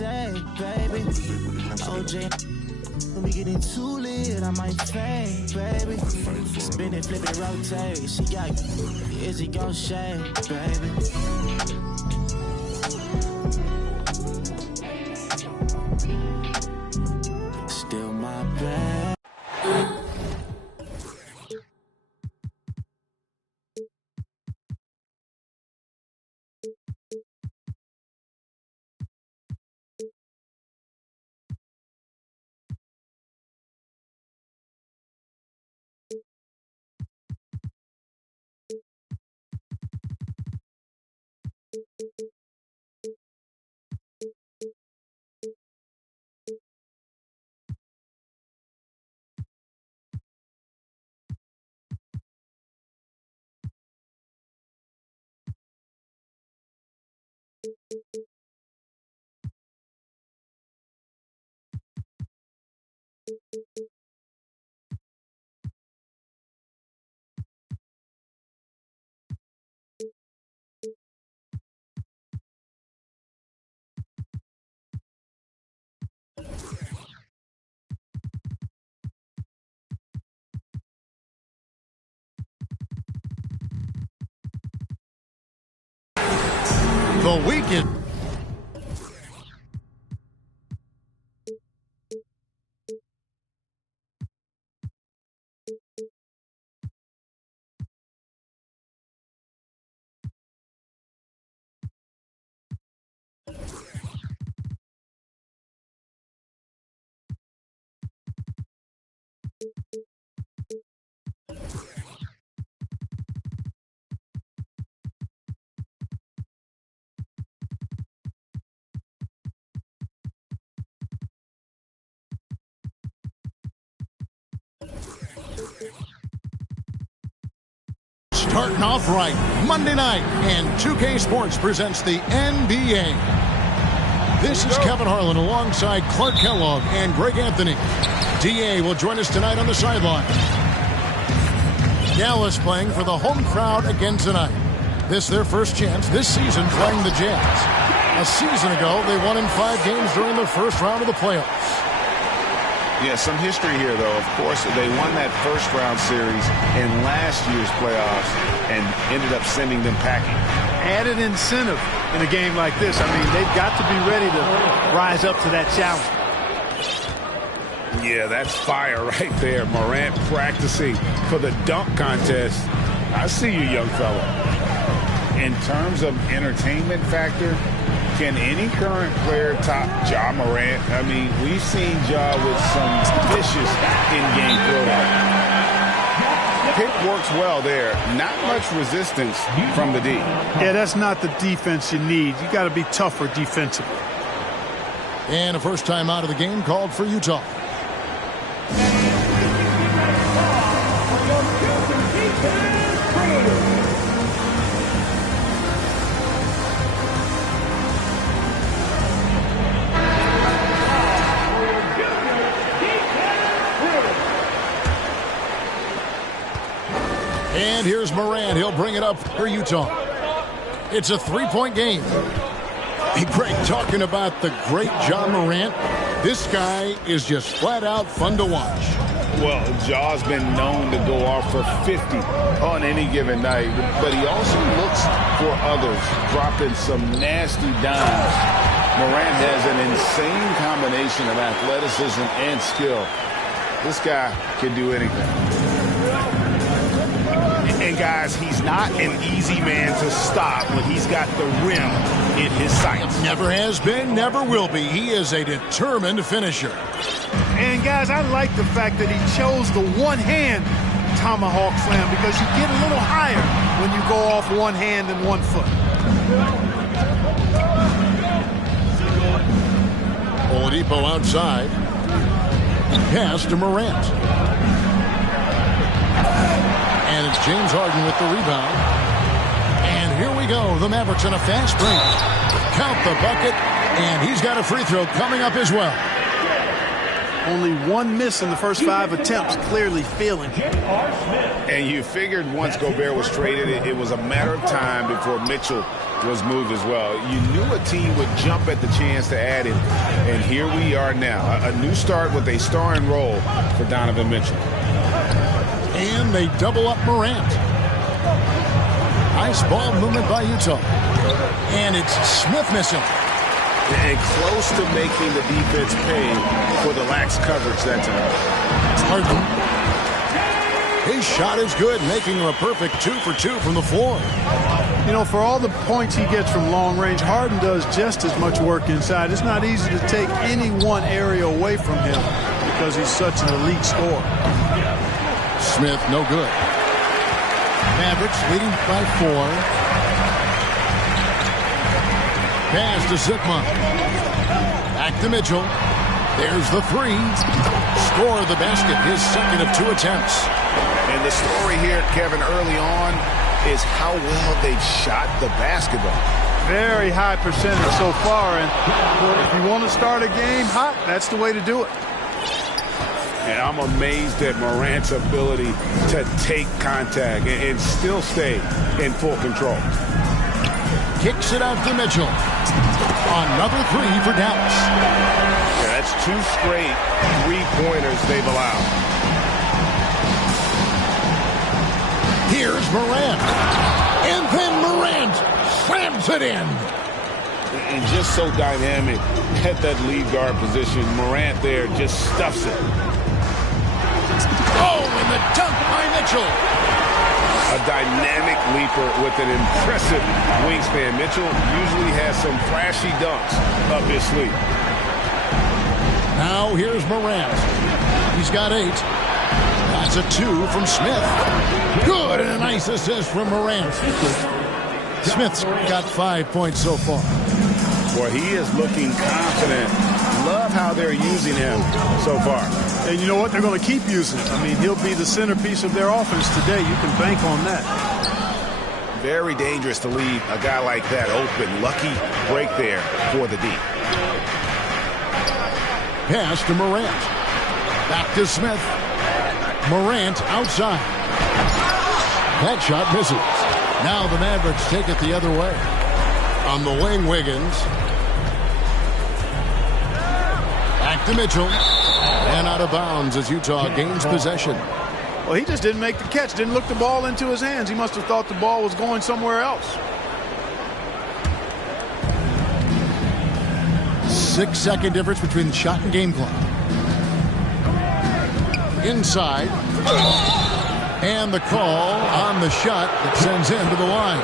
say, baby. OJ, we getting too lit, I might fade, baby. Spin it, flip it, rotate. She got, is he gon' shade, baby? Still my bad. The weekend. Starting off right, Monday night, and 2K Sports presents the NBA. This is Kevin Harlan alongside Clark Kellogg and Greg Anthony. DA will join us tonight on the sideline. Dallas playing for the home crowd again tonight. This is their first chance this season playing the Jazz. A season ago, they won in 5 games during the first round of the playoffs. Yeah, some history here, though. Of course, they won that first-round series in last year's playoffs and ended up sending them packing. Added incentive in a game like this. I mean, they've got to be ready to rise up to that challenge. Yeah, that's fire right there. Morant practicing for the dunk contest. I see you, young fella. In terms of entertainment factor, can any current player top Ja Morant? I mean, we've seen Ja with some vicious in-game throwdown. Pick works well there. Not much resistance from the D. Yeah, that's not the defense you need. You got to be tougher defensively. And a first time out of the game called for Utah. And here's Morant. He'll bring it up for Utah. It's a 3-point game. Hey, Greg, talking about the great Ja Morant, this guy is just flat out fun to watch. Well, Ja's been known to go off for 50 on any given night, but he also looks for others, dropping some nasty dimes. Morant has an insane combination of athleticism and skill. This guy can do anything. And, guys, he's not an easy man to stop when he's got the rim in his sights. Never has been, never will be. He is a determined finisher. And, guys, I like the fact that he chose the one-hand tomahawk slam because you get a little higher when you go off one hand and 1 foot. Oladipo outside. Pass to Morant. And it's James Harden with the rebound. And here we go. The Mavericks on a fast break. Count the bucket. And he's got a free throw coming up as well. Only 1 miss in the first 5 attempts. Clearly feeling. And you figured once Gobert was traded, it was a matter of time before Mitchell was moved as well. You knew a team would jump at the chance to add him, and here we are now. A new start with a starring role for Donovan Mitchell. And they double up Morant. Nice ball movement by Utah. And it's Smith missing. And close to making the defense pay for the lax coverage that time. Harden. His shot is good, making him a perfect 2 for 2 from the floor. You know, for all the points he gets from long range, Harden does just as much work inside. It's not easy to take any one area away from him because he's such an elite scorer. Smith, no good. Mavericks leading by 4. Pass to Zikma. Back to Mitchell. There's the 3. Score the basket, his second of 2 attempts. And the story here, Kevin, early on is how well they've shot the basketball. Very high percentage so far, and if you want to start a game hot, that's the way to do it. And I'm amazed at Morant's ability to take contact and still stay in full control. Kicks it out to Mitchell. Another 3 for Dallas. Yeah, that's 2 straight three-pointers they've allowed. Here's Morant. And then Morant slams it in. And just so dynamic at that lead guard position. Morant there just stuffs it. Oh, and the dunk by Mitchell. A dynamic leaper with an impressive wingspan. Mitchell usually has some flashy dunks up his sleeve. Now here's Morant. He's got 8. That's a 2 from Smith. Good, and a nice assist from Morant. Smith's got 5 points so far. Boy, he is looking confident. Love how they're using him so far. And you know what? They're going to keep using him. I mean, he'll be the centerpiece of their offense today. You can bank on that. Very dangerous to leave a guy like that open. Lucky break there for the D. Pass to Morant. Back to Smith. Morant outside. That shot misses. Now the Mavericks take it the other way. On the wing, Wiggins. Back to Mitchell. And out of bounds as Utah gains possession. Well, he just didn't make the catch. Didn't look the ball into his hands. He must have thought the ball was going somewhere else. 6-second difference between the shot and game clock. Inside. And the call on the shot that sends him to the line.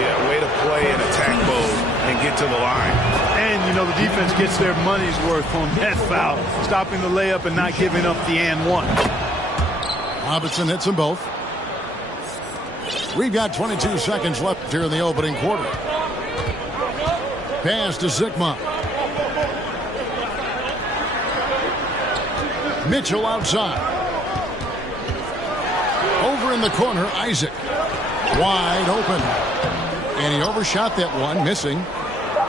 Yeah, way to play in attack mode and get to the line. And, you know, the defense gets their money's worth on that foul. Stopping the layup and not giving up the and one. Robinson hits them both. We've got 22 seconds left here in the opening quarter. Pass to Zikma. Mitchell outside. Over in the corner, Isaac. Wide open. And he overshot that one, missing.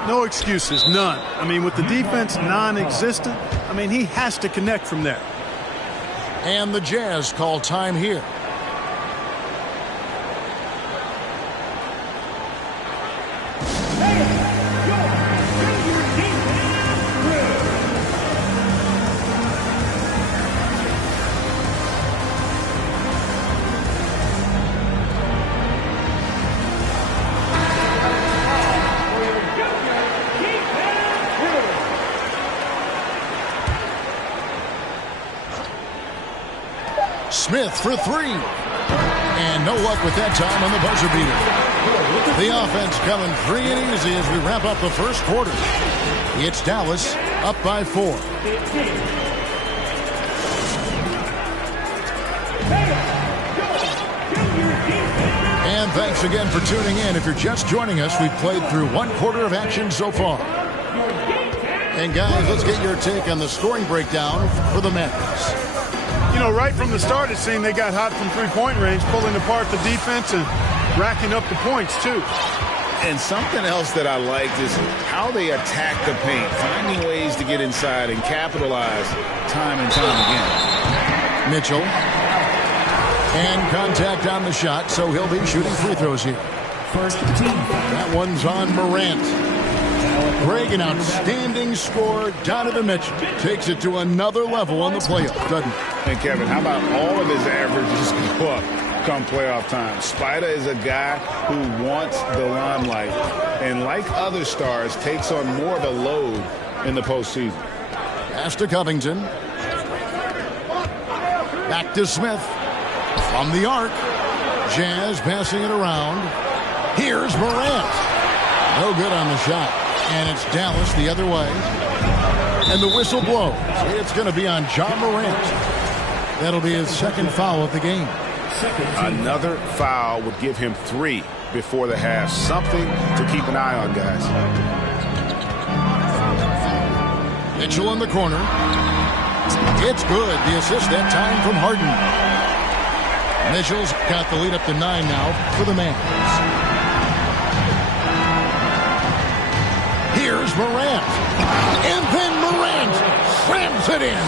No excuses, none. I mean, with the defense non-existent, I mean, he has to connect from there. And the Jazz call time here. Smith for 3. And no luck with that time on the buzzer beater. The offense coming free and easy as we wrap up the first quarter. It's Dallas up by 4. And thanks again for tuning in. If you're just joining us, we've played through 1 quarter of action so far. And guys, let's get your take on the scoring breakdown for the Mavericks. You know, right from the start, it seemed they got hot from three-point range, pulling apart the defense and racking up the points, too. And something else that I liked is how they attack the paint, finding ways to get inside and capitalize time and time again. Mitchell. And contact on the shot, so he'll be shooting free throws here. That one's on Morant. Greg, an outstanding scorer. Donovan Mitchell takes it to another level on the playoffs, doesn't he? And Kevin, how about all of his averages go up come playoff time? Spider is a guy who wants the limelight, and like other stars, takes on more of a load in the postseason. Pass to Covington. Back to Smith. From the arc. Jazz passing it around. Here's Morant. No good on the shot. And it's Dallas the other way. And the whistle blows. It's going to be on John Morant. That'll be his second foul of the game. Another foul would give him 3 before the half. Something to keep an eye on, guys. Mitchell in the corner. It's good. The assist that time from Harden. Mitchell's got the lead up to 9 now for the Mavs. Here's Morant. And then Morant slams it in.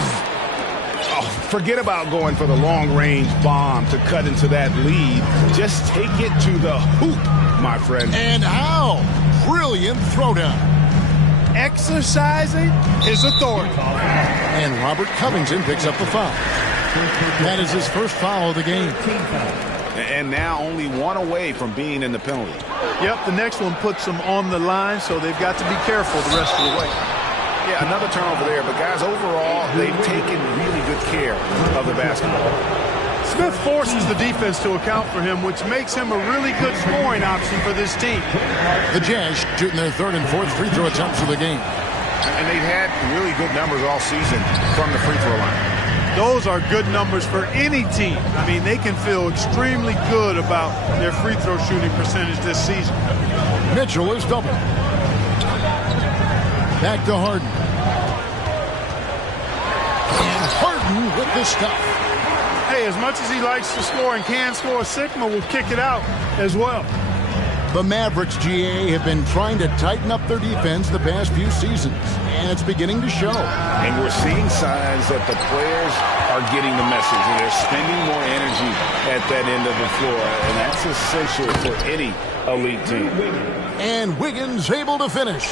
Oh, forget about going for the long-range bomb to cut into that lead. Just take it to the hoop, my friend. And how? Brilliant throwdown. Exercising his authority. And Robert Covington picks up the foul. That is his first foul of the game. And now only 1 away from being in the penalty. Yep, the next one puts them on the line, so they've got to be careful the rest of the way. Yeah, another turnover there. But, guys, overall, they've taken really good care of the basketball. Smith forces the defense to account for him, which makes him a really good scoring option for this team. The Jazz shooting their 3rd and 4th free throw attempts of the game. And they've had really good numbers all season from the free throw line. Those are good numbers for any team. I mean, they can feel extremely good about their free throw shooting percentage this season. Mitchell is double. Back to Harden. And Harden with the stuff. Hey, as much as he likes to score and can score, Sigma will kick it out as well. The Mavericks, GA, have been trying to tighten up their defense the past few seasons, and it's beginning to show. And we're seeing signs that the players are getting the message, and they're spending more energy at that end of the floor, and that's essential for any elite team. And Wiggins able to finish.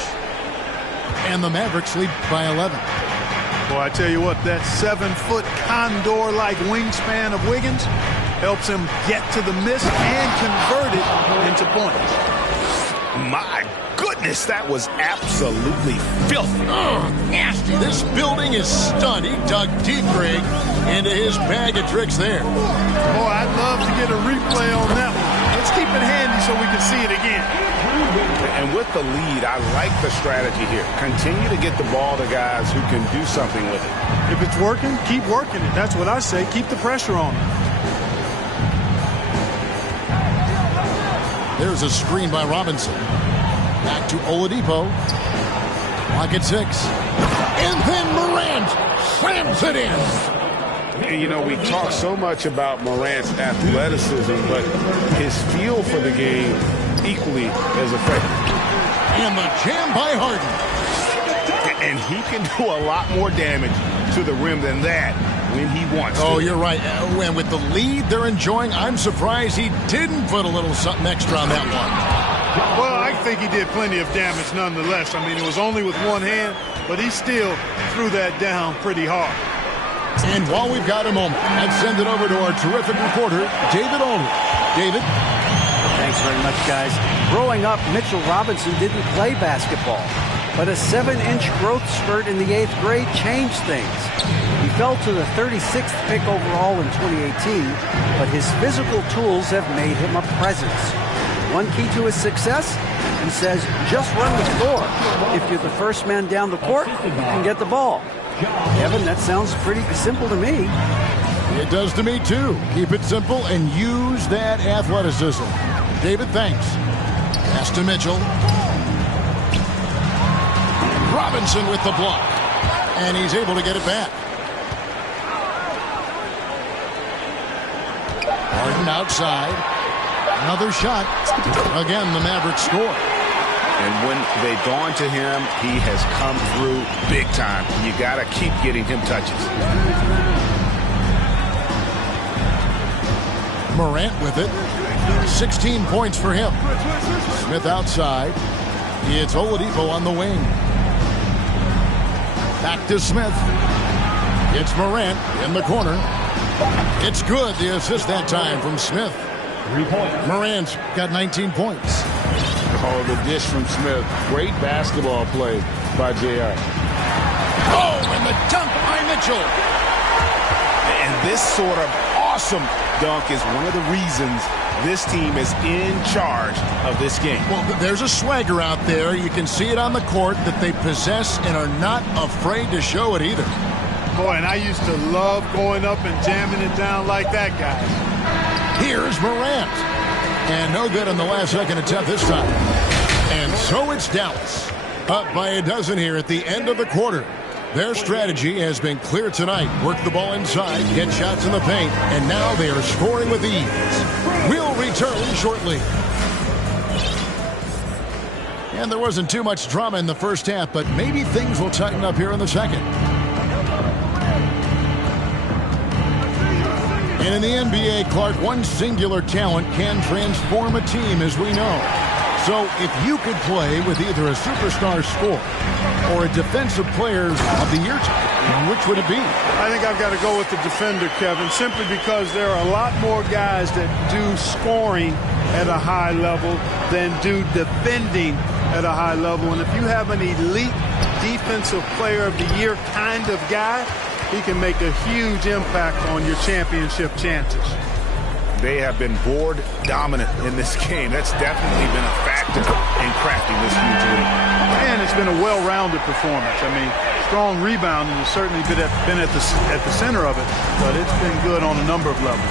And the Mavericks lead by 11. Boy, I tell you what, that 7-foot condor-like wingspan of Wiggins helps him get to the miss and convert it into points. My goodness, that was absolutely filthy. Nasty. This building is stunned. He dug deep, Greg, into his bag of tricks there. Boy, I'd love to get a replay on that one. Let's keep it handy so we can see it again. And with the lead, I like the strategy here. Continue to get the ball to guys who can do something with it. If it's working, keep working it. That's what I say. Keep the pressure on him. There's a screen by Robinson. Back to Oladipo. Clock at 6. And then Morant slams it in. You know, we talk so much about Morant's athleticism, but his feel for the game equally as effective. And the jam by Harden. And he can do a lot more damage to the rim than that when he wants to. Oh, you're right. And with the lead they're enjoying, I'm surprised he didn't put a little something extra on that one. Well, I think he did plenty of damage nonetheless. I mean, it was only with one hand, but he still threw that down pretty hard. And while we've got a moment, let's send it over to our terrific reporter, David Aldridge. David? Thanks very much, guys. Growing up, Mitchell Robinson didn't play basketball, but a 7-inch growth spurt in the 8th grade changed things. He fell to the 36th pick overall in 2018, but his physical tools have made him a presence. One key to his success, he says, just run the floor. If you're the first man down the court, you can get the ball. Evan, that sounds pretty simple to me. It does to me, too. Keep it simple and use that athleticism. David, thanks. Pass to Mitchell. Robinson with the block. And he's able to get it back. Harden outside. Another shot. Again, the Mavericks score. And when they've gone to him, he has come through big time. You got to keep getting him touches. Morant with it. 16 points for him. Smith outside. It's Oladipo on the wing. Back to Smith. It's Morant in the corner. It's good. The assist that time from Smith. 3 points. Morant's got 19 points. Oh, the dish from Smith. Great basketball play by J.R. Oh, and the dunk by Mitchell. And this sort of awesome dunk is one of the reasons this team is in charge of this game. Well, there's a swagger out there. You can see it on the court that they possess and are not afraid to show it either. Boy, and I used to love going up and jamming it down like that, guys. Here's Morant. And no good on the last second attempt this time. And so it's Dallas. Up by a dozen here at the end of the quarter. Their strategy has been clear tonight. Work the ball inside, get shots in the paint, and now they are scoring with ease. We'll return shortly. And there wasn't too much drama in the first half, but maybe things will tighten up here in the second. And in the NBA, Clark, one singular talent can transform a team, as we know. So if you could play with either a superstar scorer or a defensive player of the year type, which would it be? I think I've got to go with the defender, Kevin, simply because there are a lot more guys that do scoring at a high level than do defending at a high level. And if you have an elite defensive player of the year kind of guy, he can make a huge impact on your championship chances. They have been board dominant in this game. That's definitely been a factor in crafting this huge lead. And it's been a well-rounded performance. I mean, strong rebounding has certainly been at the center of it, but it's been good on a number of levels.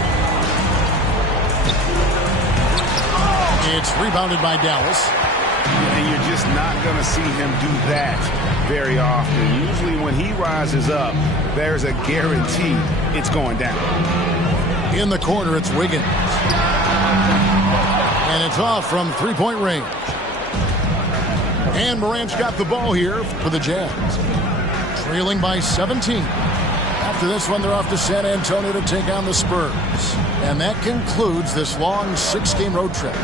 It's rebounded by Dallas. And you're just not going to see him do that very often. Usually when he rises up, there's a guarantee it's going down. In the corner, it's Wiggins. And it's off from three-point range. And Morant's got the ball here for the Jazz. Trailing by 17. After this one, they're off to San Antonio to take on the Spurs. And that concludes this long 6-game road trip.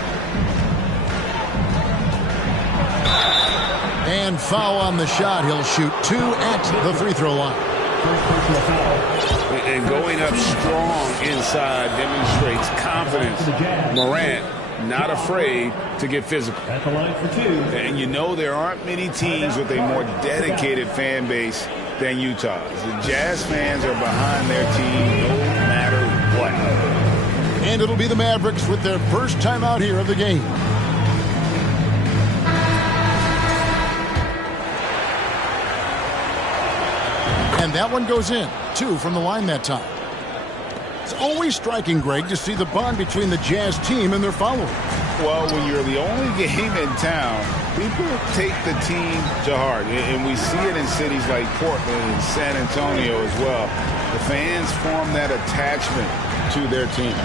And foul on the shot. He'll shoot 2 at the free throw line. And going up strong inside demonstrates confidence. Morant not afraid to get physical. At the line for 2. And you know there aren't many teams with a more dedicated fan base than Utah's. The Jazz fans are behind their team no matter what. And it'll be the Mavericks with their first time out here of the game. And that one goes in. 2 from the line that time. It's always striking, Greg, to see the bond between the Jazz team and their followers. Well, when you're the only game in town, people take the team to heart. And we see it in cities like Portland and San Antonio as well. The fans form that attachment to their team.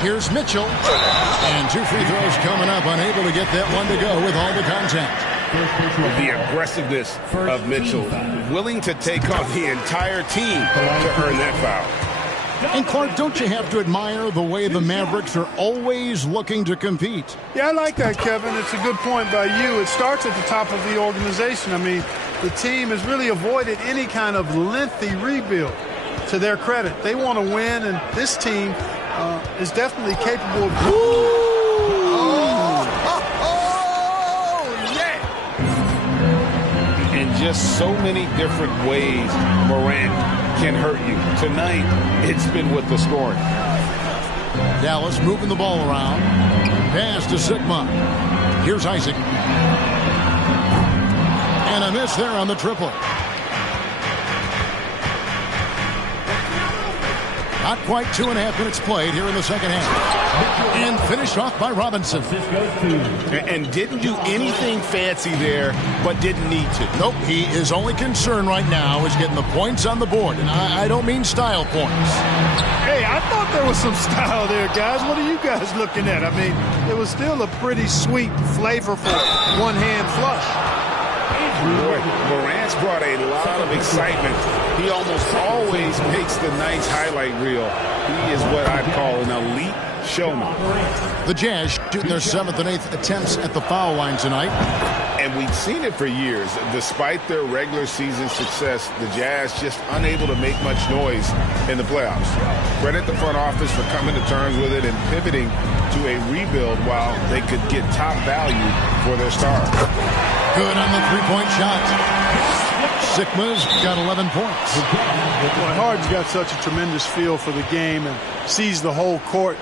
Here's Mitchell. And 2 free throws coming up. Unable to get that one to go with all the contact. The aggressiveness of Mitchell, willing to take on the entire team to earn that foul. And Clark, don't you have to admire the way the Mavericks are always looking to compete? Yeah, I like that, Kevin. It's a good point by you. It starts at the top of the organization. I mean, the team has really avoided any kind of lengthy rebuild. To their credit, they want to win, and this team is definitely capable of. Just so many different ways Morant can hurt you. Tonight, it's been with the scoring. Dallas moving the ball around. Pass to Sigma. Here's Isaac. And a miss there on the triple. Not quite 2.5 minutes played here in the second half. And finished off by Robinson. And didn't do anything fancy there, but didn't need to. Nope, his only concern right now is getting the points on the board. And I don't mean style points. Hey, I thought there was some style there, guys. What are you guys looking at? I mean, it was still a pretty sweet, flavorful one-hand flush. Boy, Morant's brought a lot of excitement. He almost always makes the nice highlight reel. He is what I'd call an elite Show me. The Jazz shooting their 7th and 8th attempts at the foul line tonight. And we've seen it for years. Despite their regular season success, the Jazz just unable to make much noise in the playoffs. Credit the front office for coming to terms with it and pivoting to a rebuild while they could get top value for their star. Good on the three-point shot. Sikma's got 11 points. Well, Harden's got such a tremendous feel for the game and sees the whole court.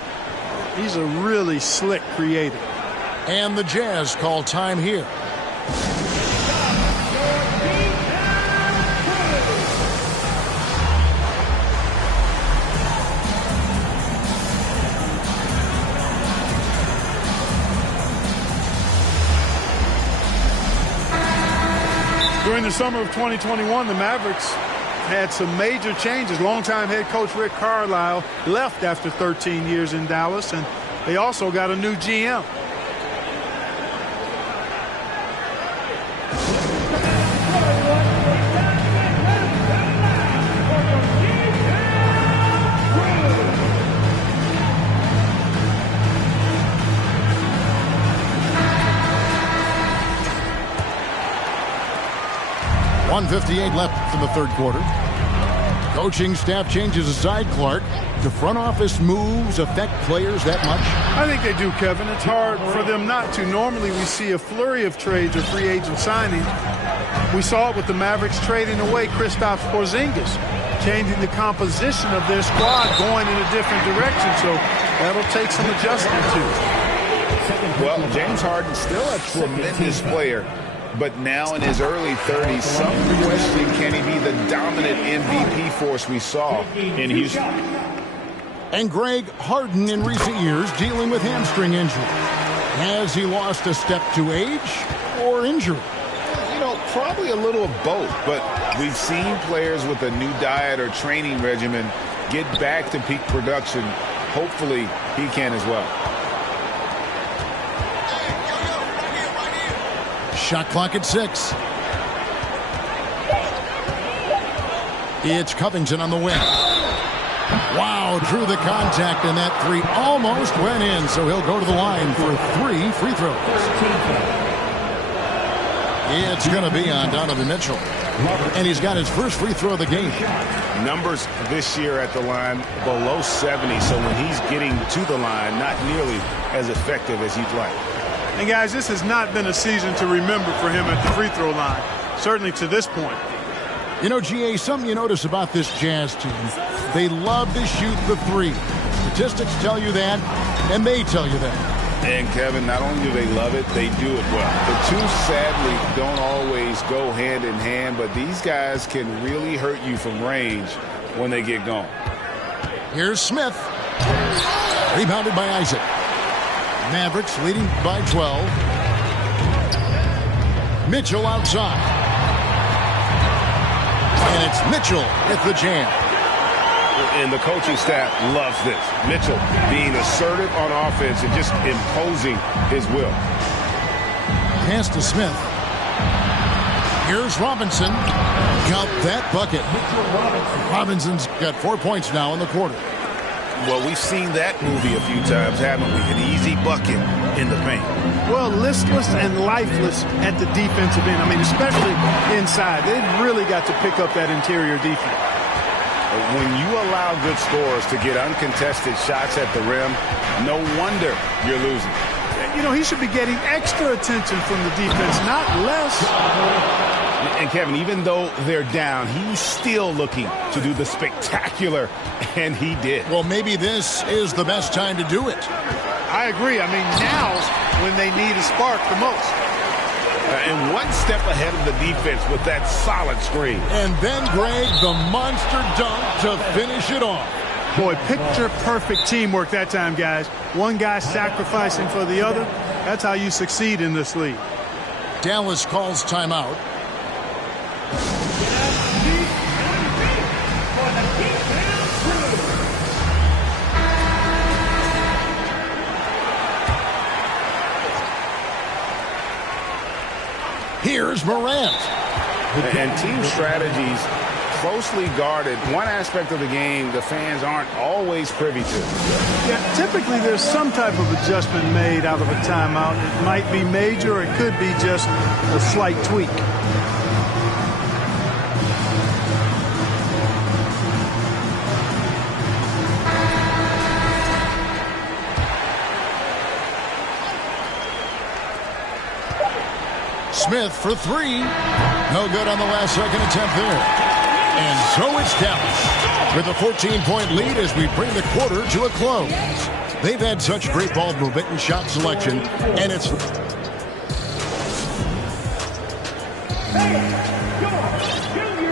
He's a really slick creator. And the Jazz call time here. During the summer of 2021, the Mavericks had some major changes. Longtime head coach Rick Carlisle left after 13 years in Dallas, and they also got a new GM. .158 left in the third quarter. Coaching staff changes aside, Clark. Do front office moves affect players that much? I think they do, Kevin. It's hard for them not to. Normally we see a flurry of trades or free agent signings. We saw it with the Mavericks trading away Kristaps Porzingis, changing the composition of their squad, going in a different direction. So that'll take some adjustment too. Well, James Harden's still a tremendous player. But now in his early 30s, some question, can he be the dominant MVP force we saw in Houston? And Greg, Harden in recent years dealing with hamstring injury. Has he lost a step to age or injury? You know, probably a little of both. But we've seen players with a new diet or training regimen get back to peak production. Hopefully he can as well. Shot clock at 6. It's Covington on the wing. Wow, drew the contact, and that three almost went in, so he'll go to the line for 3 free throws. It's going to be on Donovan Mitchell, and he's got his first free throw of the game. Numbers this year at the line below 70, so when he's getting to the line, not nearly as effective as you'd like. And guys, this has not been a season to remember for him at the free throw line, certainly to this point. You know, GA, something you notice about this Jazz team, they love to shoot the three. Statistics tell you that, and they tell you that. And Kevin, not only do they love it, they do it well. The two sadly don't always go hand in hand, but these guys can really hurt you from range when they get going. Here's Smith. Rebounded by Isaac. Mavericks leading by 12. Mitchell outside. And it's Mitchell at the jam. And the coaching staff loves this. Mitchell being assertive on offense and just imposing his will. Pass to Smith. Here's Robinson. Count that bucket. Robinson's got 4 points now in the quarter. Well, we've seen that movie a few times, haven't we? An easy bucket in the paint. Well, listless and lifeless at the defensive end. I mean, especially inside. They've really got to pick up that interior defense. When you allow good scorers to get uncontested shots at the rim, no wonder you're losing. You know, he should be getting extra attention from the defense, not less. And Kevin, even though they're down, he's still looking to do the spectacular, and he did. Well, maybe this is the best time to do it. I agree. I mean, now's when they need a spark the most. And one step ahead of the defense with that solid screen. And then, Greg, the monster dunk to finish it off. Boy, picture-perfect teamwork that time, guys. One guy sacrificing for the other. That's how you succeed in this league. Dallas calls timeout. Here's Morant. And team strategies closely guarded. One aspect of the game the fans aren't always privy to. Yeah, typically there's some type of adjustment made out of a timeout. It might be major, or it could be just a slight tweak. Smith for three. No good on the last second attempt there. And so it's Dallas with a 14-point lead as we bring the quarter to a close. They've had such great ball movement and shot selection, and it's...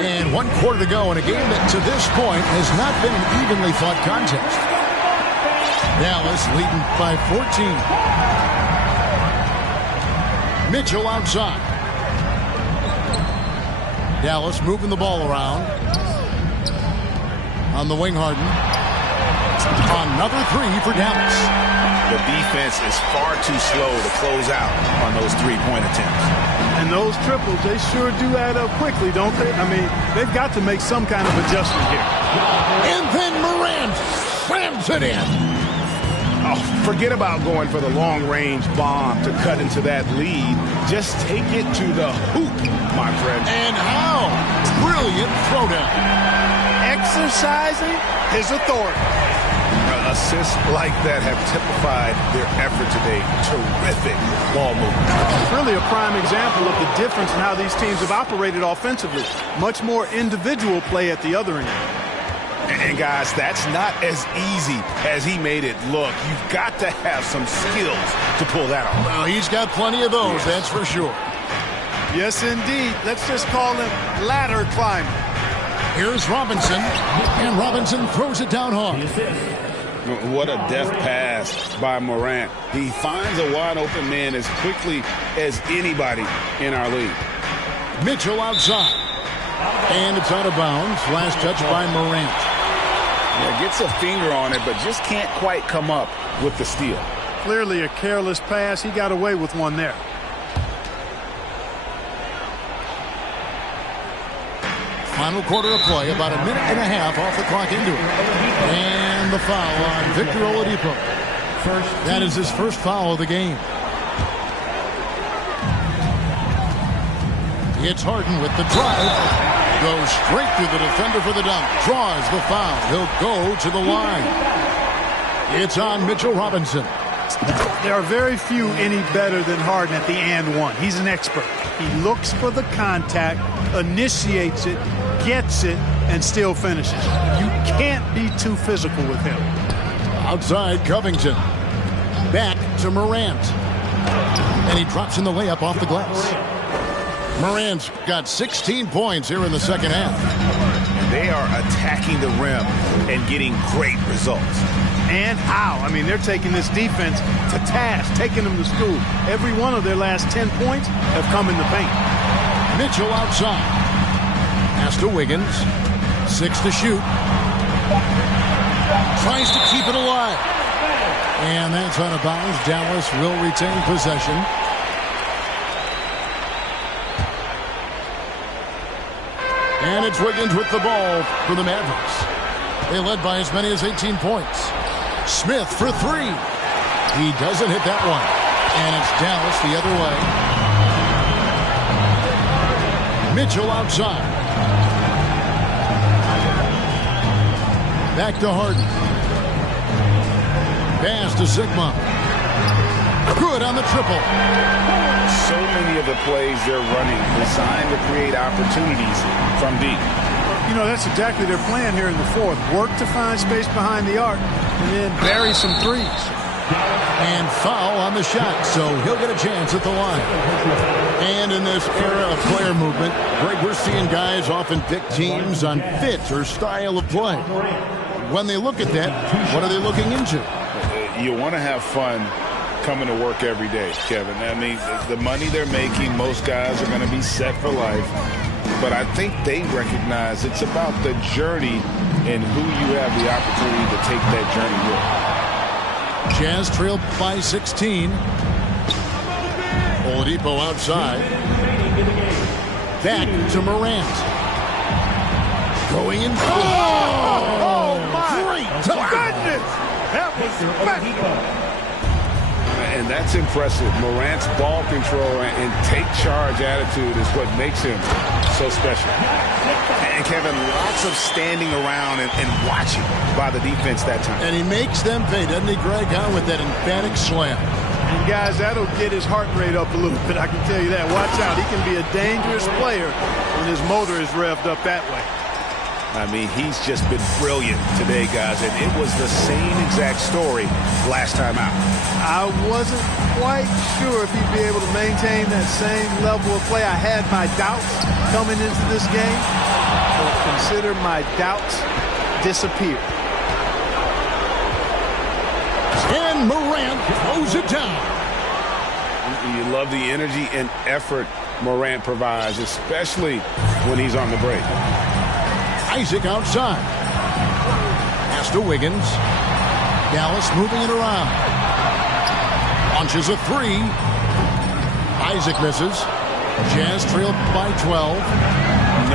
And 1 quarter to go in a game that to this point has not been an evenly fought contest. Dallas leading by 14. Mitchell outside. Dallas moving the ball around. On the wing, Harden. Another three for Dallas. The defense is far too slow to close out on those three-point attempts. And those triples, they sure do add up quickly, don't they? I mean, they've got to make some kind of adjustment here. And then Morant slams it in. Oh, forget about going for the long-range bomb to cut into that lead. Just take it to the hoop, my friend. And how? Brilliant throwdown. Exercising his authority. Assists like that have typified their effort today. Terrific ball movement. It's really a prime example of the difference in how these teams have operated offensively. Much more individual play at the other end. And guys, that's not as easy as he made it look. You've got to have some skills to pull that off. Well, he's got plenty of those, that's for sure. Yes, indeed. Let's just call him ladder climber. Here's Robinson, and Robinson throws it down hard. What a deft pass by Morant. He finds a wide-open man as quickly as anybody in our league. Mitchell outside. And it's out of bounds. Last touch by Morant. Yeah, gets a finger on it, but just can't quite come up with the steal. Clearly a careless pass. He got away with one there. Final quarter of play, about a minute and a half off the clock into it. And the foul on Victor Oladipo. That is his first foul of the game. It's Harden with the drive. Goes straight through the defender for the dunk. Draws the foul. He'll go to the line. It's on Mitchell Robinson. There are very few any better than Harden at the and one. He's an expert. He looks for the contact, initiates it, gets it, and still finishes. You can't be too physical with him. Outside Covington. Back to Morant. And he drops in the layup off the glass. Morant's got 16 points here in the second half. They are attacking the rim and getting great results. And how? I mean, they're taking this defense to task, taking them to school. Every one of their last 10 points have come in the paint. Mitchell outside. Pass to Wiggins. 6 to shoot. Tries to keep it alive. And that's out of bounds. Dallas will retain possession. And it's Wiggins with the ball for the Mavericks. They led by as many as 18 points. Smith for three. He doesn't hit that one. And it's Dallas the other way. Mitchell outside. Back to Harden. Pass to Sigma. Good on the triple. So many of the plays they're running designed to create opportunities from deep. You know, that's exactly their plan here in the fourth. Work to find space behind the arc and then bury some threes. And foul on the shot, so he'll get a chance at the line. And in this era of player movement, Greg, we're seeing guys often pick teams on fit or style of play. When they look at that, what are they looking into? You want to have fun coming to work every day, Kevin. I mean, the money they're making, most guys are going to be set for life. But I think they recognize it's about the journey and who you have the opportunity to take that journey with. Jazz trailed by 16. Oladipo outside. Back to Morant. Going in. Oh, my great goodness. That was special. And that's impressive. Morant's ball control and take charge attitude is what makes him so special. And Kevin, lots of standing around and watching by the defense that time. And he makes them pay, doesn't he, Greg, with that emphatic slam. And guys, that'll get his heart rate up a little bit, I can tell you that. Watch out, he can be a dangerous player when his motor is revved up that way. I mean, he's just been brilliant today, guys, and it was the same exact story last time out. I wasn't quite sure if he'd be able to maintain that same level of play. I had my doubts coming into this game, but consider my doubts disappear. And Morant throws it down. You love the energy and effort Morant provides, especially when he's on the break. Isaac outside. Pass to Wiggins. Dallas moving it around. Launches a three. Isaac misses. Jazz trailed by 12.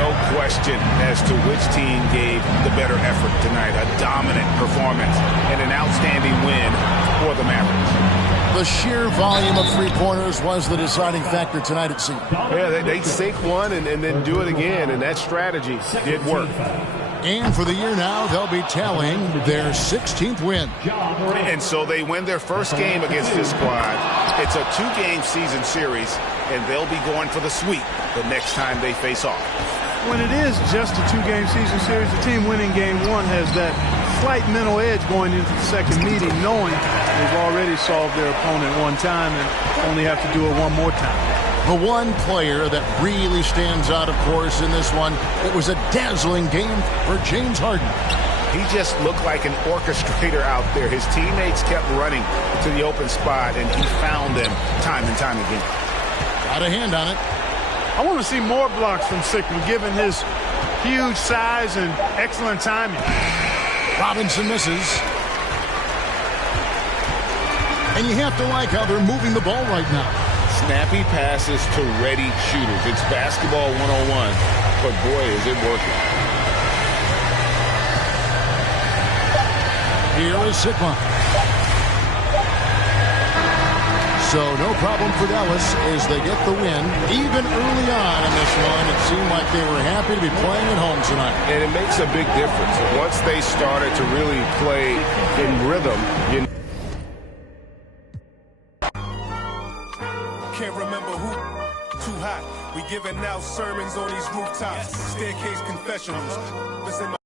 No question as to which team gave the better effort tonight. A dominant performance and an outstanding win for the Mavericks. The sheer volume of three-pointers was the deciding factor tonight, it seemed. Yeah, they sink one and then do it again, and that strategy did work. And for the year now, they'll be tallying their 16th win. And so they win their first game against this squad. It's a two-game season series, and they'll be going for the sweep the next time they face off. When it is just a two-game season series, the team winning game one has that slight mental edge going into the second meeting, knowing they've already solved their opponent one time and only have to do it one more time. The one player that really stands out, of course, in this one, it was a dazzling game for James Harden. He just looked like an orchestrator out there. His teammates kept running to the open spot, and he found them time and time again. Got a hand on it. I want to see more blocks from Sigma, given his huge size and excellent timing. Robinson misses. And you have to like how they're moving the ball right now. Snappy passes to ready shooters. It's basketball 101, but boy, is it working. Here is Sigma. So no problem for Dallas as they get the win. Even early on in this one, it seemed like they were happy to be playing at home tonight. And it makes a big difference. Once they started to really play in rhythm, Can't remember who. Too hot. We giving out sermons on these rooftops. Staircase confessionals. Listen.